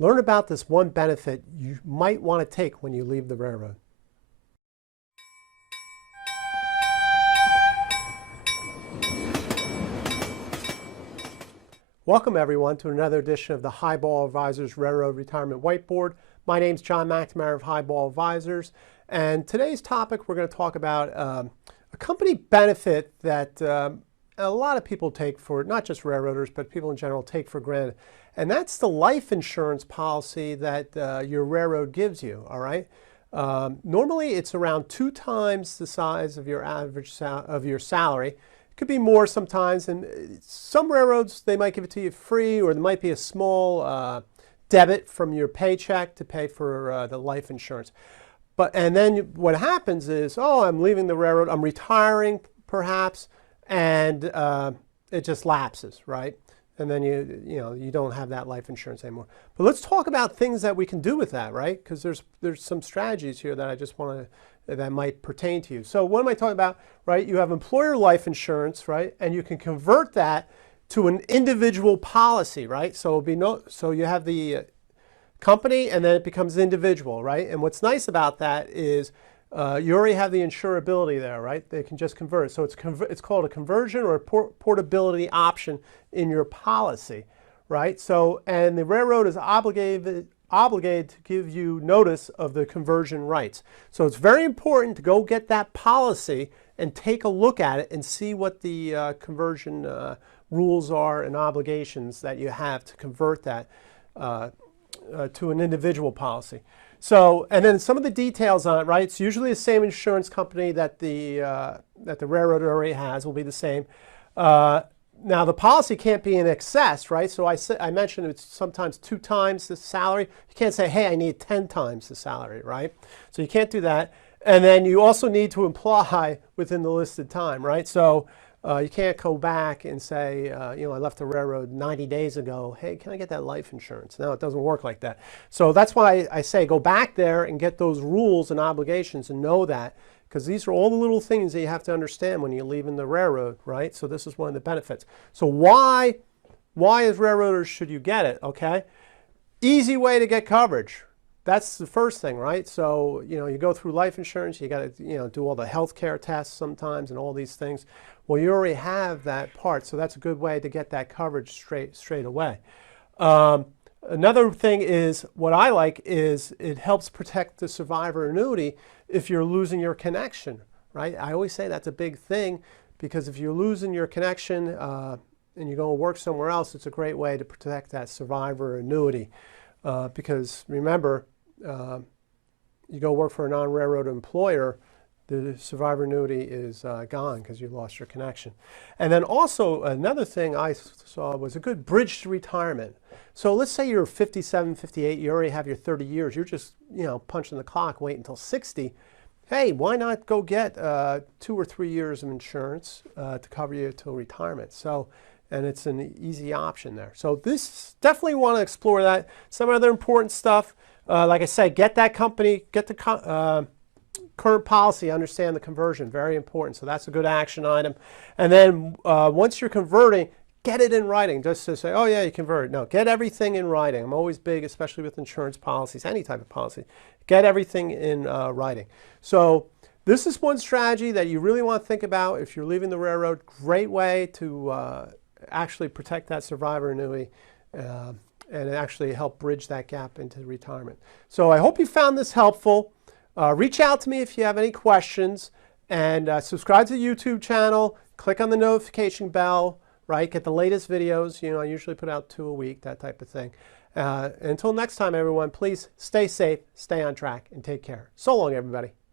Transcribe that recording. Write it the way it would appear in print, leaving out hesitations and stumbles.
Learn about this one benefit you might want to take when you leave the railroad. Welcome everyone to another edition of the Highball Advisors Railroad Retirement Whiteboard. My name is John McNamara of Highball Advisors, and today's topic we're going to talk about a company benefit that a lot of people take for, not just railroaders, but people in general take for granted. And that's the life insurance policy that your railroad gives you, all right? Normally it's around 2 times the size of your average of your salary. It could be more sometimes, and some railroads, they might give it to you free, or there might be a small debit from your paycheck to pay for the life insurance. And then what happens is, oh, I'm leaving the railroad, I'm retiring perhaps, and it just lapses, right? And then you don't have that life insurance anymore. But let's talk about things that we can do with that, right? Because there's some strategies here that I just want to, that might pertain to you. So what am I talking about, right? You have employer life insurance, right? And you can convert that to an individual policy, right? So so you have the company, and then it becomes individual, right? And what's nice about that is you already have the insurability there, right? They can just convert it. So it's called a conversion or a portability option in your policy, right? So, and the railroad is obligated to give you notice of the conversion rights. So it's very important to go get that policy and take a look at it and see what the conversion rules are and obligations that you have to convert that to an individual policy. So, and then some of the details on it, right? It's usually the same insurance company that the railroad already has will be the same. Now, the policy can't be in excess, right? So I mentioned it's sometimes 2 times the salary. You can't say, hey, I need 10 times the salary, right? So you can't do that. And then you also need to apply within the listed time, right? So you can't go back and say, I left the railroad 90 days ago. Hey, can I get that life insurance? No, it doesn't work like that. So that's why I say go back there and get those rules and obligations and know that, because these are all the little things that you have to understand when you're leaving the railroad, right? So this is one of the benefits. So why as railroaders should you get it, okay? Easy way to get coverage. That's the first thing, right? So, you go through life insurance, you got to, do all the health care tests sometimes and all these things. Well, you already have that part, so that's a good way to get that coverage straight away. Another thing is, what I like is it helps protect the survivor annuity if you're losing your connection, right? I always say that's a big thing, because if you're losing your connection and you're going to work somewhere else, it's a great way to protect that survivor annuity. Because remember, you go work for a non-railroad employer, the survivor annuity is gone because you lost your connection. And then also another thing I saw was a good bridge to retirement. So let's say you're 57, 58, you already have your 30 years, you're just punching the clock, wait until 60. Hey, why not go get 2 or 3 years of insurance to cover you till retirement? So, and it's an easy option there. So this, definitely want to explore that. Some other important stuff, like I said, get that company, get the current policy, understand the conversion, very important. So that's a good action item. And then once you're converting, get it in writing. Just to say, oh yeah, you converted. No, get everything in writing. I'm always big, especially with insurance policies, any type of policy. Get everything in writing. So this is one strategy that you really want to think about if you're leaving the railroad. Great way to actually protect that survivor annuity and actually help bridge that gap into retirement. So I hope you found this helpful. Reach out to me if you have any questions, and subscribe to the YouTube channel. Click on the notification bell, right? Get the latest videos. I usually put out 2 a week, that type of thing. Until next time, everyone, please stay safe, stay on track, and take care. So long, everybody.